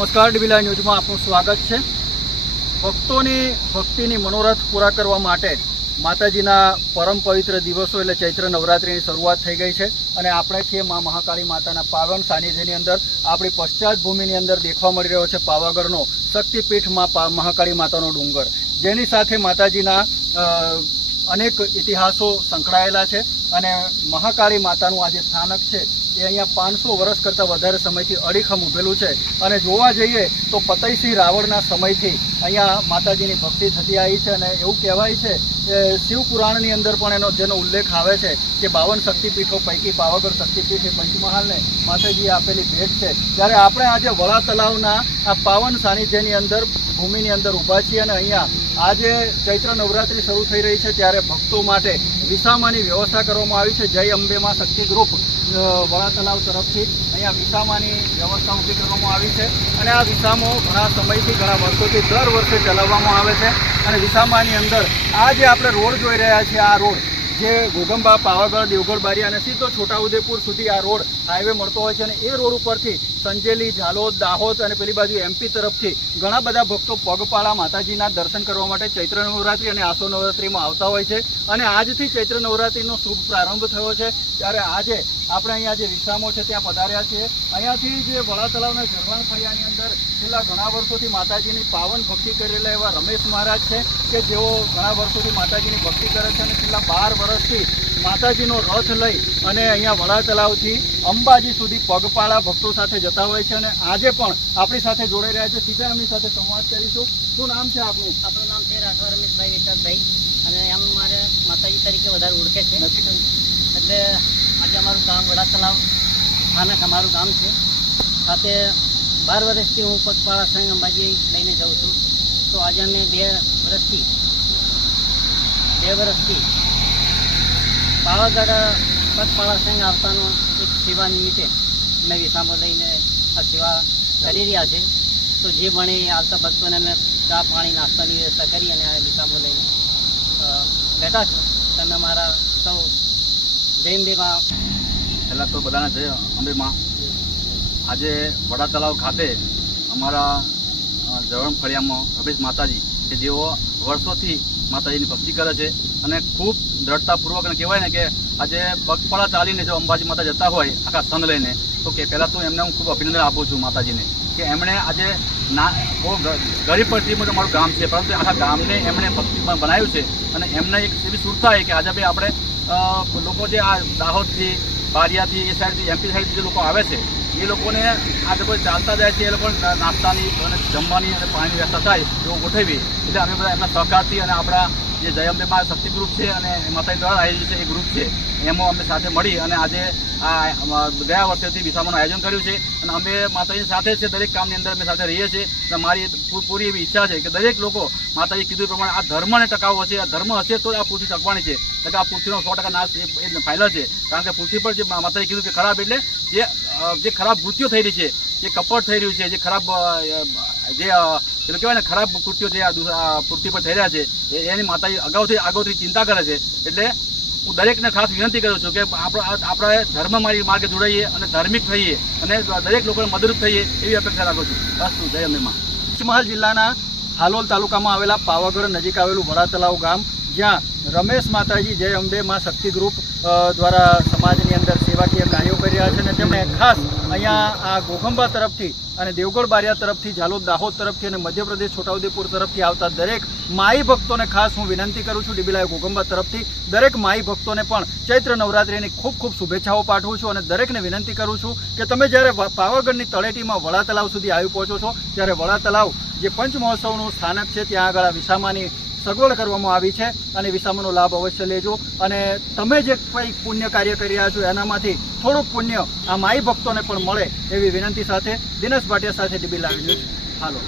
નમસ્કાર ડીબીલા ન્યૂઝમાં આપનું સ્વાગત છે. ભક્તોની, ભક્તિની મનોરથ પૂરા કરવા માટે માતાજીના પરમ પવિત્ર દિવસો એટલે ચૈત્ર નવરાત્રિની શરૂઆત થઈ ગઈ છે અને આપણે છીએ મા મહાકાળી માતાના પાવન સાનિધ્યની અંદર. આપણી પશ્ચાત ભૂમિની અંદર દેખવા મળી રહ્યો છે પાવાગઢનો શક્તિપીઠમાં મહાકાળી માતાનો ડુંગર. જેની સાથે માતાજીના અનેક ઇતિહાસો સંકળાયેલા છે અને મહાકાળી માતાનું આ જે સ્થાનક છે એ અહીંયા પાંચસો વર્ષ કરતાં વધારે સમયથી અડીખમ ઊભેલું છે. અને જોવા જઈએ તો પતઈસિંહ રાવળના સમયથી અહીંયા માતાજીની ભક્તિ થતી આવી છે અને એવું કહેવાય છે કે શિવ પુરાણની અંદર પણ એનો જેનો ઉલ્લેખ આવે છે કે બાવન શક્તિપીઠો પૈકી પાવાગઢ શક્તિપીઠ એ પંચમહાલને માતાજીએ આપેલી ભેટ છે. ત્યારે આપણે આજે વડા તલાવના આ પાવન સાનિધ્યની અંદર ભૂમિની અંદર ઊભા છીએ અને અહીંયા આજે ચૈત્ર નવરાત્રિ શરૂ થઈ રહી છે ત્યારે ભક્તો માટે વિસામાની વ્યવસ્થા કરવામાં આવી છે. જય અંબેમાં શક્તિ ગ્રુપ. વડા તલાવ તરફથી અહીંયા વિસામાની વ્યવસ્થા ઊભી કરવામાં આવી છે અને આ વિસામો ઘણા સમયથી, ઘણા વર્ષોથી, દર વર્ષે ચલાવવામાં આવે છે અને વિસામાની અંદર આ જે આપણે રોડ જોઈ રહ્યા છીએ, આ રોડ, જે ઘોગંબા પાવાગઢ, દેવગઢ બારી અને સીધો છોટાઉદેપુર સુધી આ રોડ હાઈવે મળતો હોય છે અને એ રોડ ઉપરથી સંજેલી, ઝાલોદ, દાહોદ અને પેલી બાજુ એમપી તરફથી ઘણા બધા ભક્તો પગપાળા માતાજીના દર્શન કરવા માટે ચૈત્ર નવરાત્રિ અને આસો નવરાત્રિમાં આવતા હોય છે. અને આજથી ચૈત્ર નવરાત્રિનો શુભ પ્રારંભ થયો છે. ત્યારે આજે આપણે અહીંયા જે વિસામો છે ત્યાં પધાર્યા છીએ. અહીંયાથી જે વડા તલાવના ઝરવાણ ફળિયાની અંદર છેલ્લા ઘણા વર્ષોથી માતાજીની પાવન ભક્તિ કરેલા એવા રમેશ મહારાજ છે કે જેઓ ઘણા વર્ષોથી માતાજીની ભક્તિ કરે છે અને છેલ્લા બાર વર્ષથી માતાજીનો રથ લઈ અને અહીંયા વડા તલાવથી અંબાજી સુધી પગપાળા ભક્તો સાથે જતા હોય છે અને આજે પણ આપણી સાથે જોડાઈ રહ્યા છે. સીધા એમની સાથે સંવાદ કરીશું. શું નામ છે આપનું? આપણું નામ છે રાઠવા રમેશભાઈ વિકાસભાઈ અને એમ મારે માતાજી તરીકે વધારે ઓળખે છે. નથી એટલે આજે અમારું ગામ વડા તલાવ સ્થાનક અમારું ગામ છે. સાથે બાર વર્ષથી હું પગપાળા સંઘ અંબાજી લઈને જાઉં છું. તો આજે અમે બે વર્ષથી બે વર્ષથી પાવાગઢ પગપાળા સંઘ આવતાનો એક સેવા નિમિત્તે અમે વિસામો લઈને આ સેવા કરી રહ્યા છે. તો જે ભણે એ આવતા ભક્તોને અમે ચા પાણી નાસ્તાની વ્યવસ્થા કરી અને આ વિસામો લઈને બેઠા છો. તમે મારા સૌ જૈન દેવા પહેલાં તો બધાને જય અંબેમાં આજે વડા તલાવ ખાતે અમારા અ, જવણ ફળિયામાં રમેશ માતાજી કે જેઓ વર્ષોથી માતાજીની ભક્તિ કરે છે અને ખૂબ દ્રઢતાપૂર્વક અને કહેવાય ને કે આજે પગપાળા ચાલીને જો અંબાજી માતા જતા હોય, આખા સંઘ લઈને, તો કે પહેલાં તો એમને હું ખૂબ અભિનંદન આપું છું માતાજીને કે એમણે આજે ના, બહુ ગરીબ પરિસ્થિતિમાં અમારું ગામ છે, પરંતુ આખા ગામને એમણે ભક્તિમાં બનાવ્યું છે અને એમને એક એવી સુરતા છે કે આજે ભાઈ આપણે લોકો જે આ દાહોદથી, બારિયાથી, એ સાઈડથી, એમપી સાઈડથી જે લોકો આવે છે એ લોકોને આ લોકો ચાલતા જાય છે, એ લોકોને નાસ્તાની અને જમવાની અને પાણીની વ્યવસ્થા થાય એવું ગોઠવી એટલે અમે બધા એમના સહકારથી અને આપણા જે જય અંબેમાં શક્તિ ગ્રુપ છે અને માતાજી દ્વારા આયોજિત છે એ ગ્રુપ છે, એમાં અમે સાથે મળી અને આજે આ ગયા વર્ષેથી વિસામાનું આયોજન કર્યું છે. અને અમે માતાજી સાથે છે, દરેક કામની અંદર અમે સાથે રહીએ છીએ. અને મારી પૂરી એવી ઈચ્છા છે કે દરેક લોકો માતાજી કીધું પ્રમાણે આ ધર્મને ટકાવવો હશે, આ ધર્મ હશે તો આ પૃથ્વી ટકવાની છે. એટલે આ પૃથ્વીનો સો ટકા નાશ એ ફાયદો છે. કારણ કે પૃથ્વી પર જે માતાજી કીધું કે ખરાબ એટલે જે જે ખરાબ કૃત્યો થઈ રહી છે, જે કપટ થઈ રહ્યું છે, જે ખરાબ જે એટલે કહેવાય ને, ખરાબ કૃત્યો જે આ પૃથ્વી પર થઈ રહ્યા છે, એ- એની માતા અગાઉથી આગળથી ચિંતા કરે છે. એટલે હું દરેકને ખાસ વિનંતી કરું છું કે આપણે આપણે ધર્મ મારી માર્ગે જોડાઈએ અને ધાર્મિક થઈએ અને દરેક લોકોને મદદરૂપ થઈએ એવી અપેક્ષા રાખું છું. અસ્તુ જય અંબે પંચમહાલ જિલ્લાના હાલોલ તાલુકામાં આવેલા પાવાગઢ નજીક આવેલું વડા તલાવ ગામ જ્યાં રમેશ માતાજી જય અંબે માં શક્તિ ગ્રુપ દ્વારા સમાજની અંદર સેવાકીય કાર્યો કરી રહ્યા છે અને તેમણે ખાસ અહીંયા આ ગોખંબા તરફથી અને દેવગઢ બારિયા તરફથી, ઝાલોદ દાહોદ તરફથી અને મધ્યપ્રદેશ છોટાઉદેપુર તરફથી આવતા દરેક માઈ ભક્તોને ખાસ હું વિનંતી કરું છું ડીબીલાય ગોગંબા તરફથી દરેક માઈ ભક્તોને પણ ચૈત્ર નવરાત્રિની ખૂબ ખૂબ શુભેચ્છાઓ પાઠવું છું અને દરેકને વિનંતી કરું છું કે તમે જ્યારે પાવાગઢની તળેટીમાં વડા તલાવ સુધી આવી પહોંચો છો, ત્યારે વડા તલાવ જે પંચ મહોત્સવનું સ્થાનક છે, ત્યાં આગળ આ વિસામાની સગવડ કરવામાં આવી છે અને વિસામાનો લાભ અવશ્ય લેજો. અને તમે જે કંઈ પુણ્ય કાર્ય કરી રહ્યા છો એનામાંથી થોડુંક પુણ્ય આ માઈ ભક્તોને પણ મળે એવી વિનંતી સાથે દિનેશ ભાટિયા સાથે ડીબી લાવી હાલો